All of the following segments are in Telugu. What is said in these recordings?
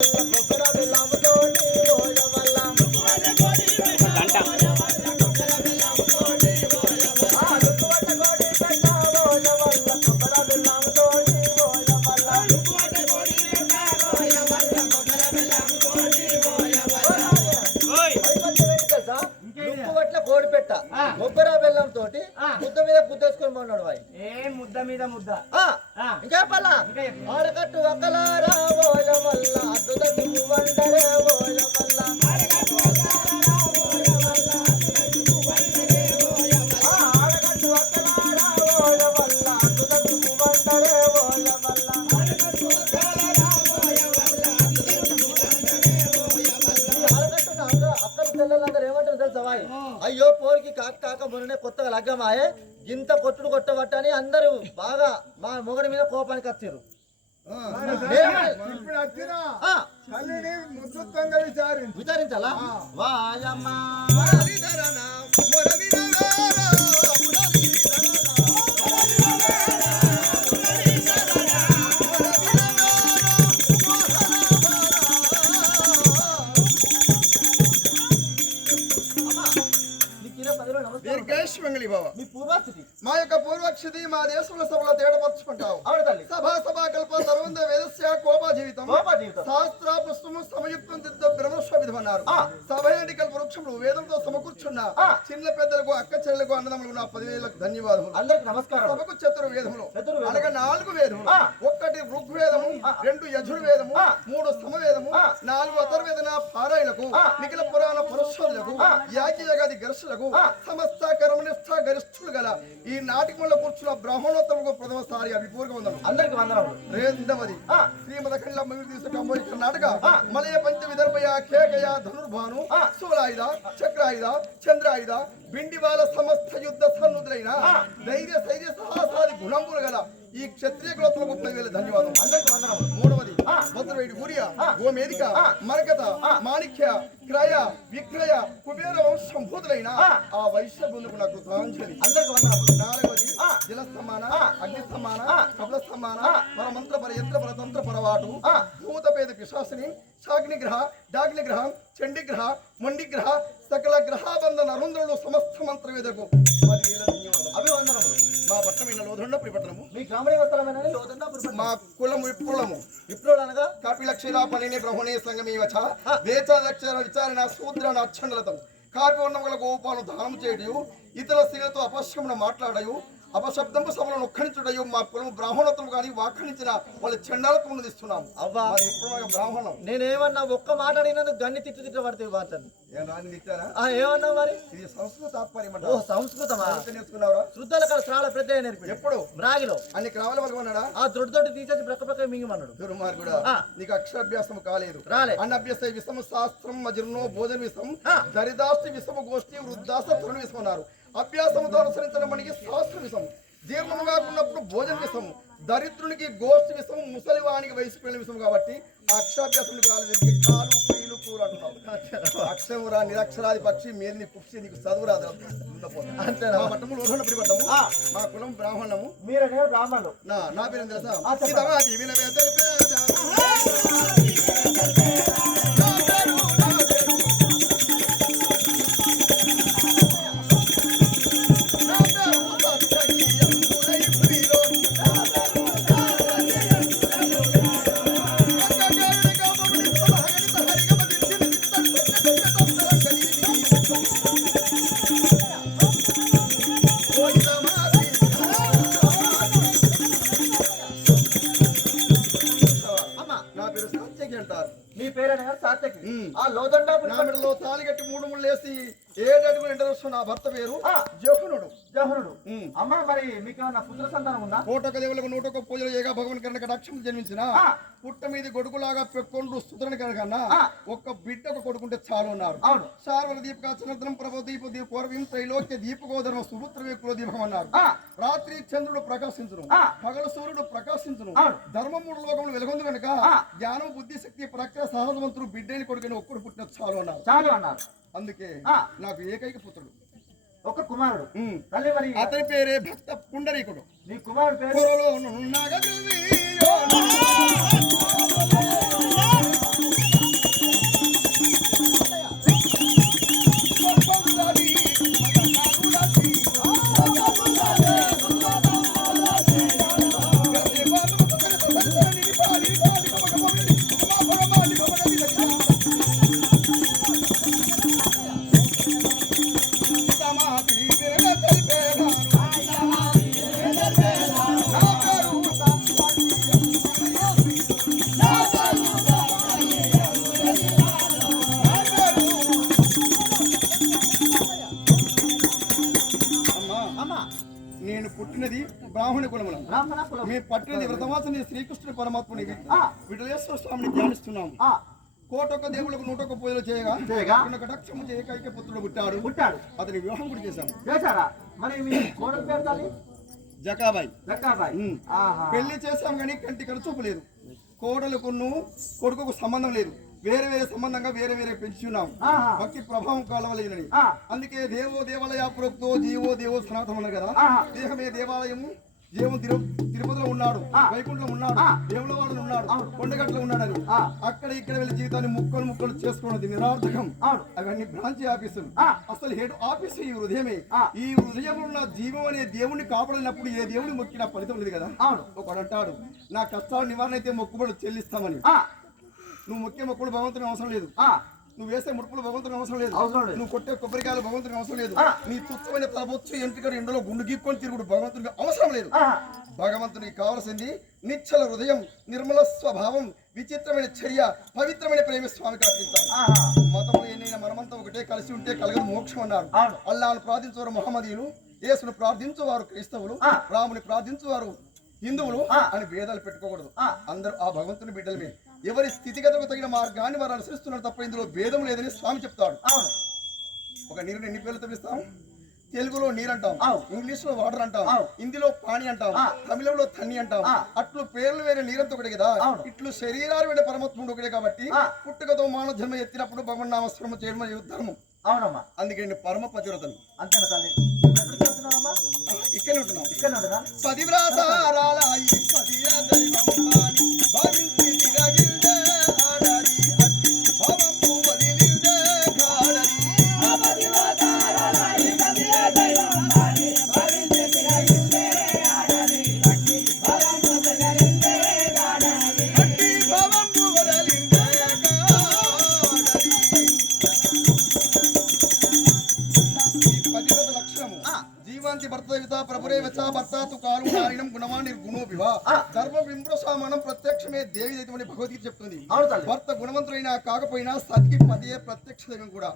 కోడి ఇప్పుడు వచ్చిన తల్లిని విచారించు విచారించాలా? వాయమ్మా. దీర్ఘేష్ మంగళి బావ మీ యొక్క పూర్వక్షితి మా దేశంలో సభలో తేడపరుచుకుంటావు కోప జీవితం కోప జీవితం. శాస్త్ర పుస్తకము సమయుక్తం దిద్ద బ్రహ్మస్వ విధమన్నారు ఆ. సభ ఎన్నికల వృక్షములు వేదంతో సమకూర్చున్న ఆ. చిన్న పెద్దలకు అక్క చెల్లెలకు అన్నదమ్ములకు నా పదివేలకు ధన్యవాదములు అందరికి నమస్కారం సభకు చతుర్వేదములు. అనగా నాలుగు వేదములు ఆ. ఒక్కటి ఋగ్వేదము. రెండు యజుర్వేదము. మూడు సమవేదము. నాలుగు అథర్వేదన పారాయణకు. నిఖిల పురాణ. యాకి యగాది గర్షులకు. సమస్త కర్మనిష్ట గరిష్ఠులు గల ఈ నాటకంలో కూర్చున్న బ్రాహ్మణోత్తమకు ప్రథమసారి అభిపూర్వ వందనం అందరికి వందనములు రెండవది. శ్రీమద ఖండ తీసుకు కంబోయి కర్ణాటక ఆ. మలయ పంచ విదర్భయ కేకయ ధనుర్భాను ఆ. శూలాయుధ చక్రాయుధ చంద్రాయుధ బిండివాల సమస్త యుద్ధ సన్నుద్రైన. ధైర్య శైర్య సాహసాది గుణములు గల ఈ క్షత్రియ కులత్తులకు ముప్పై వేల ధన్యవాదం అందరికి వందనములు మూడవది. భద్రవేడి గురియ ఆ. గోమేదిక. మరకత. మాణిక్య క్రయ విక్రయ కుబేర వంశంభూతులైన ఆ. ఆ వైశ్య బృందకు నాకు అందరికి ఆ. జల సమాన. అగ్ని సమాన. కబల సమాన. మన మంత్ర పర యంత్ర పర తంత్ర పరవాటు ఆ. భూత పేద పిశాసిని శాగ్నిగ్రహ డాగ్నిగ్రహం చండిగ్రహ మొండిగ్రహ సకల గ్రహాబంధన అరుంధ్రులు సమస్త మంత్ర వేదకు అభివందనములు మా పట్టణమైన లోధండ ప్రిపట్టణము మీ గ్రామ నివాసమైన లోదండా మా కులము విప్రులము విప్రుడు అనగా కపిలక్షర పనిని బ్రహ్మణే సంగమీవచ వేచాదక్షర విచారణ శూద్ర అక్షండలతం కాపి ఉన్నముల గోపాలను దానం చేయడయు ఇతర స్త్రీలతో అపశ్రమణ మాట్లాడయు అపశబ్దము సభలను ఒక్కడించుడయు మా కులము బ్రాహ్మణత్వం కానీ వాఖనించిన వాళ్ళ చండాలత్వం ఇస్తున్నాం అవ్వా. బ్రాహ్మణం. నేనేమన్నా ఒక్క మాట అడిగినందుకు గన్ని తిట్టు తిట్ట పడితే బాగుంటుంది ఏం రాని తిట్టారా ఆ ఏమన్నావు మరి? ఇది సంస్కృత తాత్పర్యం ఓ సంస్కృతమా? ఎంత నేర్చుకున్నావురా? శుద్ధాల కాడ చాలా పెద్ద నేర్పి ఎప్పుడు? రాగిలో. అన్ని క్రావల వరకు ఉన్నాడా? ఆ దొడ్డు దొడ్డు తీసేసి ప్రక్క ప్రక్క మింగమన్నాడు. దుర్మార్గుడా. నీకు అక్షరాభ్యాసం కాలేదు. రాలే. అన్నభ్యస విషమ శాస్త్రం మజుర్నో భోజన విషం. దరిదాస్తి విషమ గోష్ఠి వృద్ధాస తరుణ విషం అన్నారు. అభ్యాసంతో అనుసరించడం మనకి శాస్త్ర విషం. జీర్ణము కాకున్నప్పుడు భోజన విషం. దరిద్రునికి గోష్ఠి విషం ముసలివానికి వయసు పిల్లల విషం కాబట్టి నీకు రాలేదు. కాలు పీలు కూర అంటున్నావు అక్షరం రా నిరక్షరాది పక్షి మేదిని పుక్షి నీకు చదువు రాదు. అంతేనా? పట్టము లోహన పట్టము. మా కులం బ్రాహ్మణము. మీరనే బ్రాహ్మణులు. నా నా పేరు తెలుసా? మెడలో తాళి కట్టి మూడు ముళ్ళు వేసి ఏడు అడుగులు ఎంటర్ నా భర్త పేరు. జోహనుడు జహనుడు. అమ్మా మరి మీకు పుత్ర సంతానం ఉందా కోటక దేవులకు నూటొక పూజలు ఏగా భగవన్ కనుక కటాక్షం జన్మించిన. పుట్ట మీది కొడుకులాగా పెక్కొండ్రు స్తుతుని కనుకన్నా. ఒక్క బిడ్డ ఒక కొడుకుంటే చాలు అన్నారు శార్వల దీపక చనద్రం ప్రభ దీప దీప పూర్వం త్రైలోక్య దీపగోదరం సురుత్ర కుల దీపం అన్నారు. రాత్రి చంద్రుడు ప్రకాశించును. పగలు సూర్యుడు ప్రకాశించును. ధర్మ మూడు లోకములు వెలుగొందు కనుక. జ్ఞానం బుద్ధి శక్తి ప్రజ్ఞ సహజవంతుడు బిడ్డని కొడుకుని ఒక్కడు చాలు అన్నారు. చాలు అన్నారు. అందుకే. నాకు ఏకైక పుత్రుడు. ఒక కుమారుడు. తల్లి మరి అతని పేరే భక్త పుండరీకుడు. నీ కుమారుడు పేరు? మీ పట్టినది వ్రతవాసని శ్రీకృష్ణుని పరమాత్ముని. విఠలేశ్వర స్వామిని ధ్యానిస్తున్నాము. కోటొక్క దేవులకు నూటొక్క పూజలు చేయగా కటాక్షము ఏకైక పుత్రుడు పుట్టాడు. పుట్టాడు. అతని వివాహం కూడా చేశాము. చేశారా? మరి మీ కోడలు పేరు తల్లి జకాబాయ్. ఆహా. పెళ్ళి చేశాం కానీ కంటి కడ చూపు లేదు. కోడలుకును కొడుకుకు సంబంధం లేదు. వేరే వేరే సంబంధంగా వేరే వేరే పెంచున్నాం భక్తి ప్రభావం కాలవలేదని ఆ, అందుకే దేవో దేవాలయ ప్రోక్తో జీవో దేవో సనాతనం అన్నారు కదా. దేహమే దేవాలయము దేవుడు తిరు తిరుపతిలో ఉన్నాడు. వైకుంఠంలో ఉన్నాడు. దేవులవాడలో ఉన్నాడు. కొండగట్లో ఉన్నాడని. అక్కడ ఇక్కడ వెళ్ళి జీవితాన్ని ముక్కలు ముక్కలు చేసుకున్నది నిరార్థకం అవును అవన్నీ బ్రాంచి ఆఫీసులు. అసలు హెడ్ ఆఫీసు ఈ హృదయమే. ఈ హృదయం ఉన్న జీవం అనే దేవుణ్ణి కాపాడినప్పుడు ఏ దేవుని మొక్కినా ఫలితం లేదు కదా ఒకడు అంటాడు నా కష్టాలు నివారణ అయితే మొక్కుబడి చెల్లిస్తామని నువ్వు మొక్కే మొక్కుడు భగవంతుని అవసరం లేదు నువ్వు వేసే ముడుపులు భగవంతుని అవసరం లేదు. నువ్వు కొట్టే కొబ్బరికాయలు భగవంతుని అవసరం లేదు. నీ తుచ్చమైన తలబొచ్చు ఎంటికడు ఎండలో గుండు గీక్కొని తిరుగుడు భగవంతునికి అవసరం లేదు భగవంతునికి కావలసింది నిశ్చల హృదయం నిర్మల స్వభావం విచిత్రమైన చర్య పవిత్రమైన ప్రేమ స్వామికి ఆహా మతంలో ఎన్నైనా మనమంతా ఒకటే కలిసి ఉంటే కలగదు మోక్షం అన్నారు. అల్లాను ప్రార్థించేవారు మహమ్మదీయులు యేసును ప్రార్థించేవారు క్రైస్తవులు. రాముని ప్రార్థించేవారు హిందువులు. అని భేదాలు పెట్టుకోకూడదు. అందరూ ఆ భగవంతుని బిడ్డలమే ఎవరి స్థితిగతకు తగిన మార్గాన్ని వారు అనుసరిస్తున్నారు తప్ప ఇందులో భేదం లేదని స్వామి చెప్తాడు. ఒక నీరు ఎన్ని పేర్లతో పిలుస్తాం. తెలుగులో నీరు అంటాం. ఇంగ్లీష్లో వాటర్ అంటాం. హిందీలో పాని అంటాం. తమిళంలో తన్ని అంటాం. అట్లు పేర్లు వేరే నీరంతో ఒకటి కదా. ఇట్లు శరీరాలు వేరే పరమాత్ముడు ఒకటే కాబట్టి. పుట్టుకతో మానవ జన్మ ఎత్తినప్పుడు భగవన్ నామస్మరణ చేయడం ధర్మం అవునమ్మా. అందుకే నేను పరమ పతివ్రతను అంతేనా తల్లి? ఇక్కడే ఉంటున్నాం. ఇక్కడ ప్రత్యక్షమే దేవి దైవమని భగవద్గీత చెప్తుంది. భర్త గుణవంతుడైనా కాకపోయినా సతికి పదియే ప్రత్యక్ష దైవం కూడా.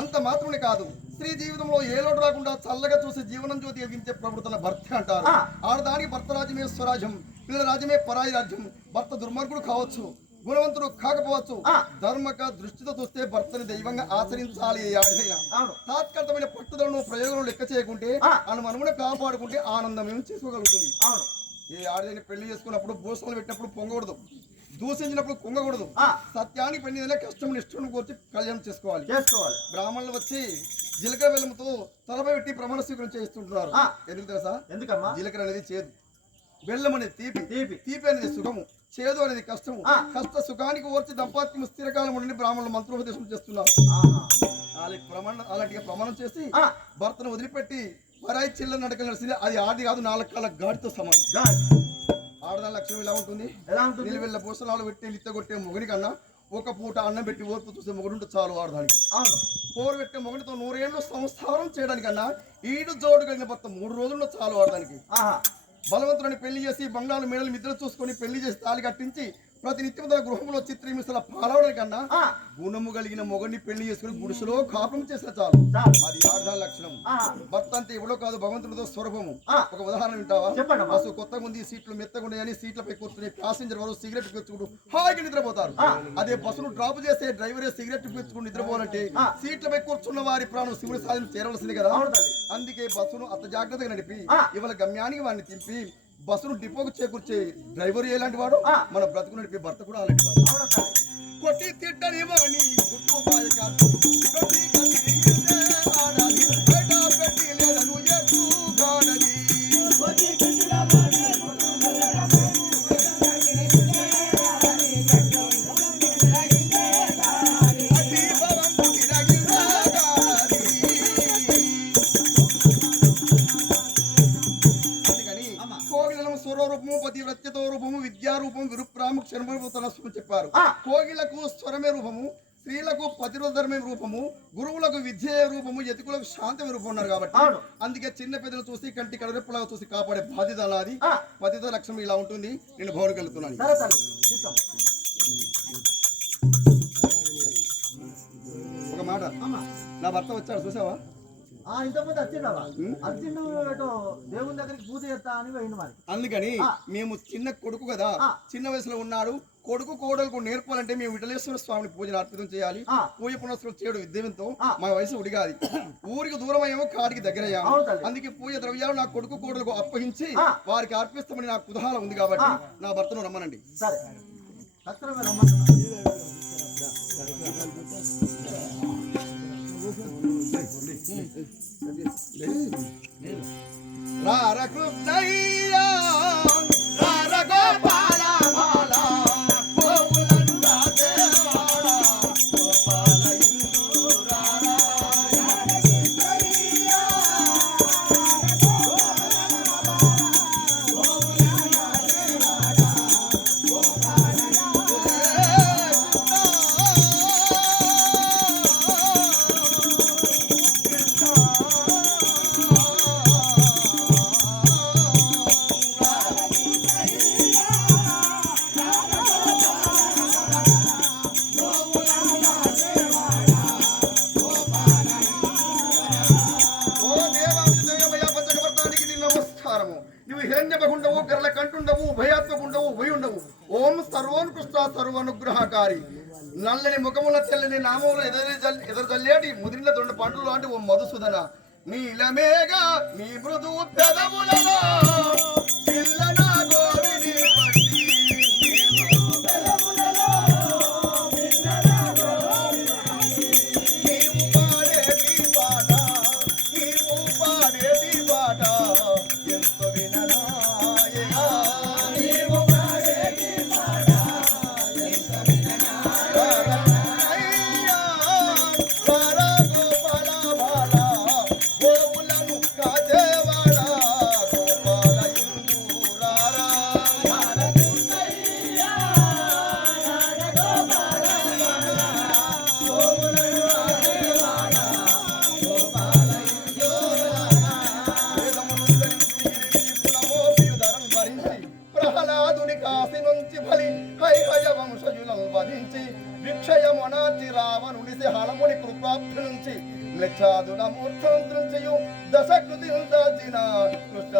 అంత మాత్రమే కాదు స్త్రీ జీవితంలో ఏ లోటు రాకుండా చల్లగా చూసి జీవనం జ్యోతి వెలిగించే ప్రవృత్తన భర్త అంటారు. ఆడదానికి భర్త రాజ్యమే స్వరాజ్యం పిల్లల రాజ్యమే పరాయి రాజ్యం భర్త దుర్మార్గుడు కావచ్చు గుణవంతుడు కాకపోవచ్చు. ధర్మక దృష్టితో చూస్తే భర్తని దైవంగా ఆచరించాలి తాత్కాలికమైన పట్టుదలను ప్రయోగం లెక్క చేయకుంటే ఆ. అను మనమున కాపాడుకుంటే ఆనందం చేసుకోగలుగుతుంది? ఏ ఆడదైన పెళ్ళి చేసుకున్నప్పుడు భూసలు పెట్టినప్పుడు పొంగకూడదు. దూషించినప్పుడు కుంగకూడదు. సత్యానికి పెళ్ళి కష్టం నిష్ఠను కూర్చి కళ్యాణం చేసుకోవాలి. చేసుకోవాలి. బ్రాహ్మణులు వచ్చి జీలకర్ర బెల్లంతో తలపై పెట్టి ప్రమాణ స్వీకారం చేస్తుంటున్నారు. ఎందుకు తెలుసా? ఎందుకమ్మా? జీలకర్ర అనేది చేదు. బెల్లం అనేది తీపి. తీపి. తీపి అనేది సుఖము. చేదు అనేది కష్టము. కష్ట సుఖానికి ఓర్చి దంపాత్యం స్థిరకాలం ఉండి బ్రాహ్మణులు మంత్రోపదేశం చేస్తున్నారు. అలాంటి ప్రమాణం చేసి. భర్తను వదిలిపెట్టి పరాయి చిల్ల నడకలు నడిచింది అది ఆది కాదు నాలుగు కాళ్ళ గాడితో సమానం. ఆడదాని ఉంటుంది? ఎలా ఉంటుంది? నిలువెల్ల పూసలాలు పెట్టి లిత్త కొట్టే మొగుని కన్నా ఒక పూట అన్నం పెట్టి ఓర్పు చూసే మొగుడుంటే చాలు ఆడదానికి. అవును. పోరు పెట్టే మొగుడితో నూరేళ్ళు సంసారం చేయడానికన్నా ఈడు జోడు కలిగిన భర్త మూడు రోజుల్లో చాలు ఆడదానికి. బలవంతుడిని పెళ్ళి చేసి బంగాళాలు మేడలు మిద్దలు చూసుకొని పెళ్ళి చేసి తాళి కట్టించి ప్రతి నిత్యం తన గృహంలో చిత్రహింసల పాలవడం కన్నా గుణము కలిగిన మొగడిని పెళ్ళి చేసుకుని గుడిసెలో కాపం చేస్తే చాలు. అది ఆడదాని లక్షణం భర్త అంటే ఎవడో కాదు భగవంతుడితో స్వరూపము. ఒక ఉదాహరణ వింటావా. బస్సు కొత్తగా ఉంది సీట్లు మెత్తగా ఉన్నాయని సీట్లపై కూర్చుని ప్యాసింజర్ వారు సిగరెట్ పీల్చుకుంటూ హాయిగా నిద్రపోతారు. అదే బస్సును డ్రాప్ చేస్తే డ్రైవరే సిగరెట్ పీల్చుకుని నిద్రపోవాలంటే. సీట్లపై కూర్చున్న వారి ప్రాణం శివుడి సాధన చేరవలసింది కదా అందుకే బస్సును అంత జాగ్రత్తగా నడిపి. ఇవాళ గమ్యానికి వాడిని తింపి బస్సును డిపోకు చేకూర్చే డ్రైవర్ ఎలాంటి వాడు. మన బ్రతుకు నడిపే భర్త కూడా అలాంటి వాడు. కొట్టి తిట్టని వాణి గుట్టు చెప్పారు. కోగిలకు స్వరమే రూపము స్త్రీలకు పతివ్రతమే రూపము గురువులకు విద్య రూపము యతికులకు శాంతమే రూపం ఉన్నారు కాబట్టి. అందుకే చిన్న పెద్దలు చూసి కంటి కడరెప్పలాగా చూసి కాపాడే బాధ్యత ఆ. పతిత లక్ష్యం ఇలా ఉంటుంది. నేను భవనకి వెళ్తున్నాను. ఒక మాట. నా భర్త వచ్చాడు చూసావా? ఇంతకుముందు వచ్చిండవా దేవుని దగ్గరికి పూజ చేస్తా అని మరి. అందుకని. మేము చిన్న కొడుకు కదా. చిన్న వయసులో ఉన్నాడు. కొడుకు కోడలకు నేర్పాలంటే మేము విఠలేశ్వర స్వామిని పూజలు అర్పితం చేయాలి. పూజ పునస్కారం చేయడం విద్యతో ఆ. మా వయసు ఉడిగాది ఊరికి దూరం అయ్యామో కాడికి దగ్గర అయ్యాము అవును తల్లి. అందుకే పూజ ద్రవ్యాలు నా కొడుకు కోడలకు అప్పగించి. వారికి అర్పిస్తామని నాకు కుతూహలం ఉంది కాబట్టి. నా భర్తను రమ్మనండి సరే తక్షణమే కంటుండవు గర్ల కంటుండవు భయాత్మకుండవు ఉండవు ఓం సర్వోన్ కృష్ణ సర్వానుగ్రహకారి. నల్లని ముఖముల తెల్లని నామముల ఎదురు జల్- ఎదురు ముదిరిన దొండ పండ్లు లాంటి ఓ మధుసూదన. నీలమేగా నీ మృదు పెదవులలో. పిల్లన గోరు మ్లెచ్చాదుల మూర్ఛంత్రించయు దశకృతి దాచిన కృష్ణ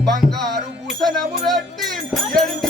బంగారు భూషణము పెట్టి ఎండి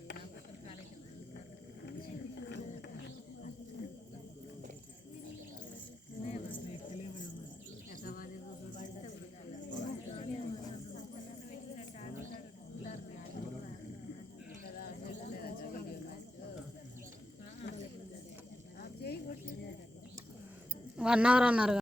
వన్ అవర్ అన్నారు